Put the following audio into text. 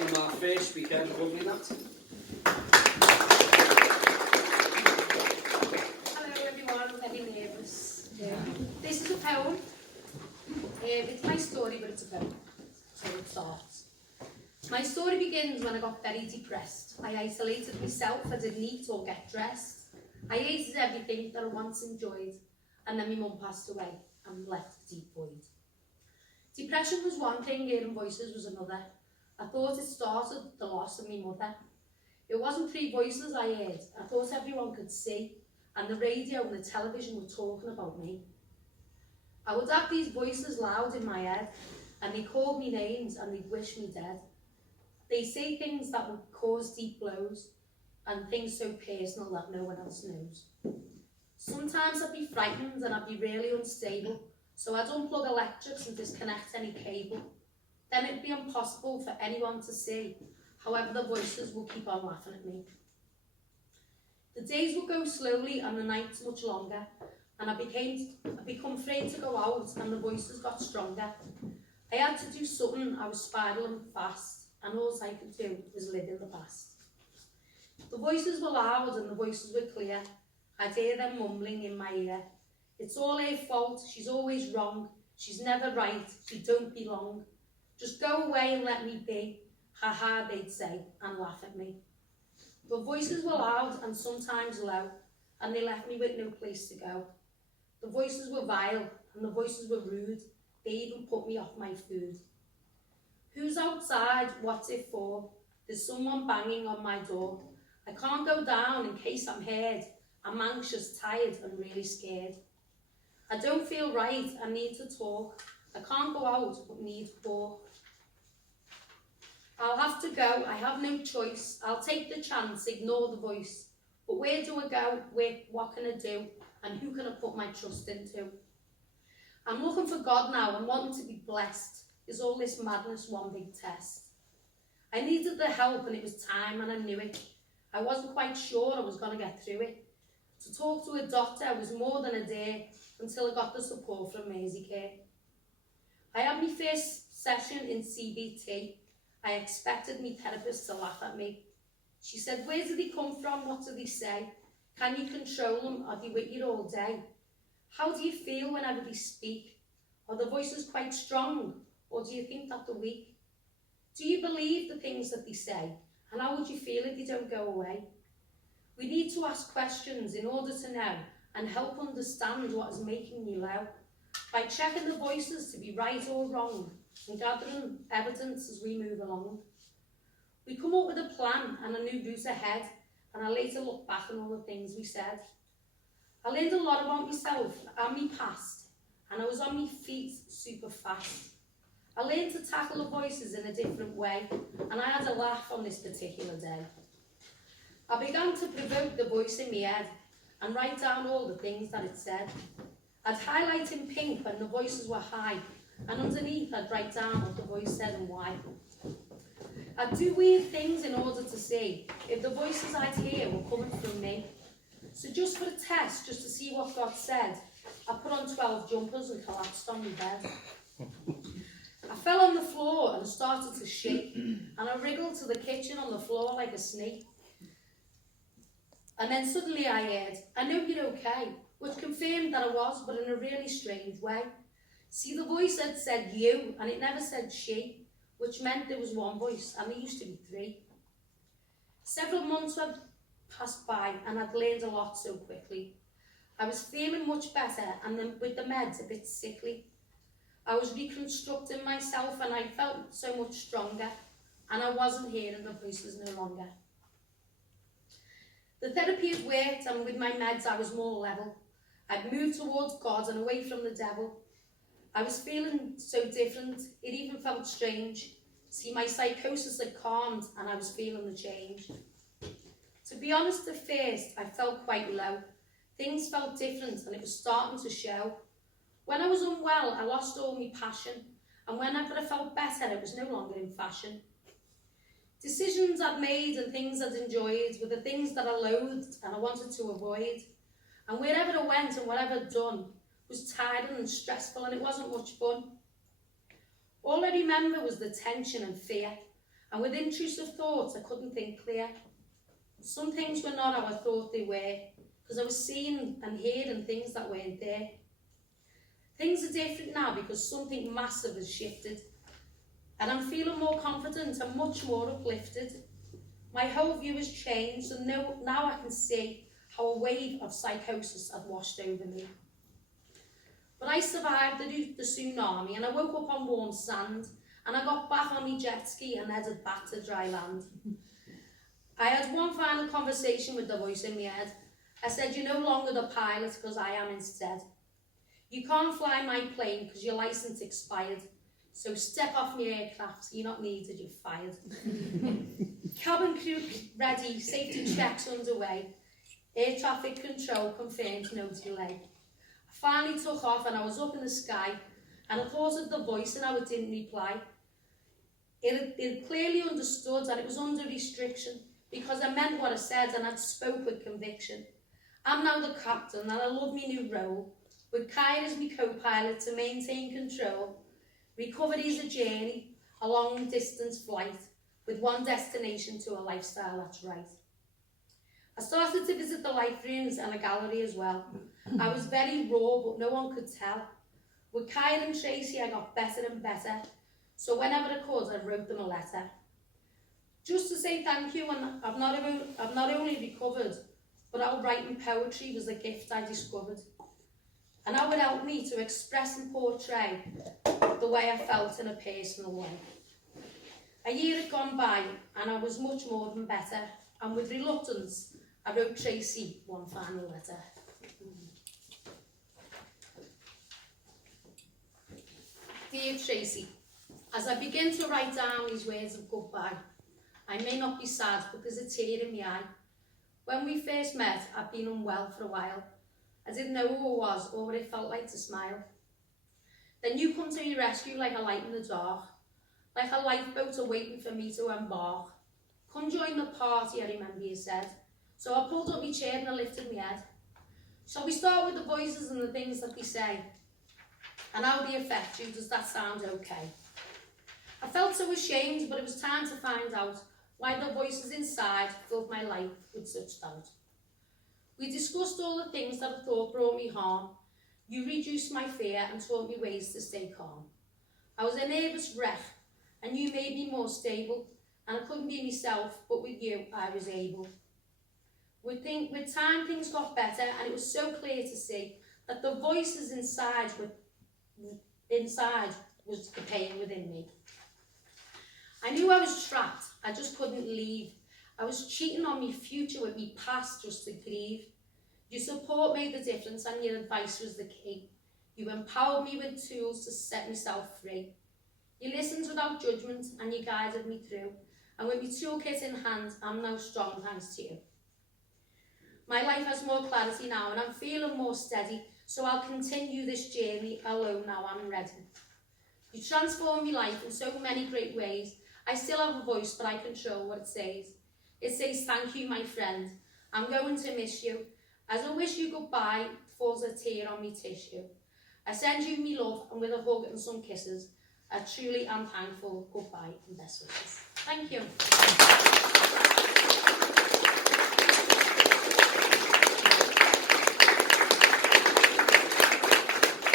welcome our first speaker, lovely Nat. Hello everyone, I'm very nervous. This is a poem. It's my story, but it's a poem. So it starts. My story begins when I got very depressed. I isolated myself, I didn't eat or get dressed. I hated everything that I once enjoyed, and then my mum passed away and left a deep void. Depression was one thing, hearing voices was another. I thought it started the loss of my mother. It wasn't three voices I heard. I thought everyone could see, and the radio and the television were talking about me. I would have these voices loud in my head, and they called me names and they'd wish me dead. They say things that would cause deep blows, and things so personal that no one else knows. Sometimes I'd be frightened and I'd be really unstable, so I'd unplug electrics and disconnect any cable. Then it'd be impossible for anyone to see, however the voices will keep on laughing at me. The days would go slowly and the nights much longer, and I become afraid to go out and the voices got stronger. I had to do something, I was spiralling fast, and all I could do was live in the past. The voices were loud and the voices were clear. I'd hear them mumbling in my ear. It's all her fault, she's always wrong, she's never right, she don't belong. Just go away and let me be, ha ha they'd say, and laugh at me. The voices were loud and sometimes low, and they left me with no place to go. The voices were vile and the voices were rude, they even put me off my food. Who's outside, what's it for? There's someone banging on my door. I can't go down in case I'm heard. I'm anxious, tired and really scared. I don't feel right, I need to talk. I can't go out but need walk. I'll have to go, I have no choice. I'll take the chance, ignore the voice. But where do I go? What can I do? And who can I put my trust into? I'm looking for God now and wanting to be blessed. Is all this madness one big test? I needed the help and it was time and I knew it. I wasn't quite sure I was going to get through it. To talk to a doctor was more than a day until I got the support from Mersey Care. I had my first session in CBT. I expected my therapist to laugh at me. She said, where do they come from? What do they say? Can you control them? Are they with you all day? How do you feel whenever they speak? Are the voices quite strong? Or do you think that they're weak? Do you believe the things that they say? And how would you feel if they don't go away? We need to ask questions in order to know and help understand what is making you low. By checking the voices to be right or wrong and gathering evidence as we move along. We come up with a plan and a new route ahead, and I later look back on all the things we said. I learned a lot about myself and my past, and I was on my feet super fast. I learned to tackle the voices in a different way, and I had a laugh on this particular day. I began to provoke the voice in my head and write down all the things that it said. I'd highlight in pink when the voices were high, and underneath I'd write down what the voice said and why. I'd do weird things in order to see if the voices I'd hear were coming from me. So just for a test, just to see what God said, I put on 12 jumpers and collapsed on my bed. I fell on the floor and started to shake, and I wriggled to the kitchen on the floor like a snake. And then suddenly I heard, I know you're okay, which confirmed that I was, but in a really strange way. See, the voice had said you, and it never said she, which meant there was one voice, and there used to be three. Several months had passed by, and I'd learned a lot so quickly. I was feeling much better, and then with the meds a bit sickly. I was reconstructing myself, and I felt so much stronger, and I wasn't hearing the voices no longer. The therapy had worked, and with my meds I was more level. I'd moved towards God and away from the devil. I was feeling so different, it even felt strange. See, my psychosis had calmed and I was feeling the change. To be honest, at first, I felt quite low. Things felt different and it was starting to show. When I was unwell, I lost all my passion, and whenever I felt better, it was no longer in fashion. Decisions I'd made and things I'd enjoyed were the things that I loathed and I wanted to avoid. And wherever I went and whatever I'd done was tiring and stressful, and it wasn't much fun. All I remember was the tension and fear. And with intrusive thoughts, I couldn't think clear. Some things were not how I thought they were, because I was seeing and hearing things that weren't there. Things are different now because something massive has shifted. And I'm feeling more confident and much more uplifted. My whole view has changed, and now I can see how a wave of psychosis had washed over me. But I survived the tsunami, and I woke up on warm sand, and I got back on my jet ski and headed back to dry land. I had one final conversation with the voice in my head. I said, "You're no longer the pilot, because I am instead. You can't fly my plane because your license expired. So step off my aircraft, you're not needed, you're fired." Cabin crew ready, safety checks underway. Air traffic control confirmed no delay. I finally took off and I was up in the sky, and I thought of the voice and how it didn't reply. It clearly understood that it was under restriction, because I meant what I said and I'd spoke with conviction. I'm now the captain and I love my new role, with Kai as my co-pilot to maintain control. Recovery is a journey, a long-distance flight, with one destination to a lifestyle that's right. I started to visit the life rooms and a gallery as well. I was very raw, but no one could tell. With Kai and Tracy, I got better and better, so whenever I could, I wrote them a letter. Just to say thank you, and I've not only recovered, but how writing poetry was a gift I discovered, and how it helped me to express and portray the way I felt in a personal way. A year had gone by, and I was much more than better, and with reluctance, I wrote Tracy one final letter. Dear Tracy, as I begin to write down these words of goodbye, I may not be sad, but there's a tear in my eye. When we first met, I'd been unwell for a while. I didn't know who I was or what it felt like to smile. Then you come to my rescue like a light in the dark, like a lifeboat awaiting for me to embark. "Come join the party," I remember you said. So I pulled up my chair and I lifted my head. Shall we start with the voices and the things that they say? And how they affect you? Does that sound okay? I felt so ashamed, but it was time to find out why the voices inside filled my life with such doubt. We discussed all the things that I thought brought me harm. You reduced my fear and taught me ways to stay calm. I was a nervous wreck, and you made me more stable, and I couldn't be myself, but with you I was able. With time things got better, and it was so clear to see that the voices inside was the pain within me. I knew I was trapped, I just couldn't leave. I was cheating on my future with my past just to grieve. Your support made the difference, and your advice was the key. You empowered me with tools to set myself free. You listened without judgment, and you guided me through. And with my toolkit in hand, I'm now strong thanks to you. My life has more clarity now, and I'm feeling more steady, so I'll continue this journey alone now I'm ready. You transformed my life in so many great ways. I still have a voice, but I control what it says. It says, "Thank you, my friend. I'm going to miss you. As I wish you goodbye, falls a tear on me tissue. I send you me love, and with a hug and some kisses, I truly am thankful. Goodbye and best wishes." Thank you.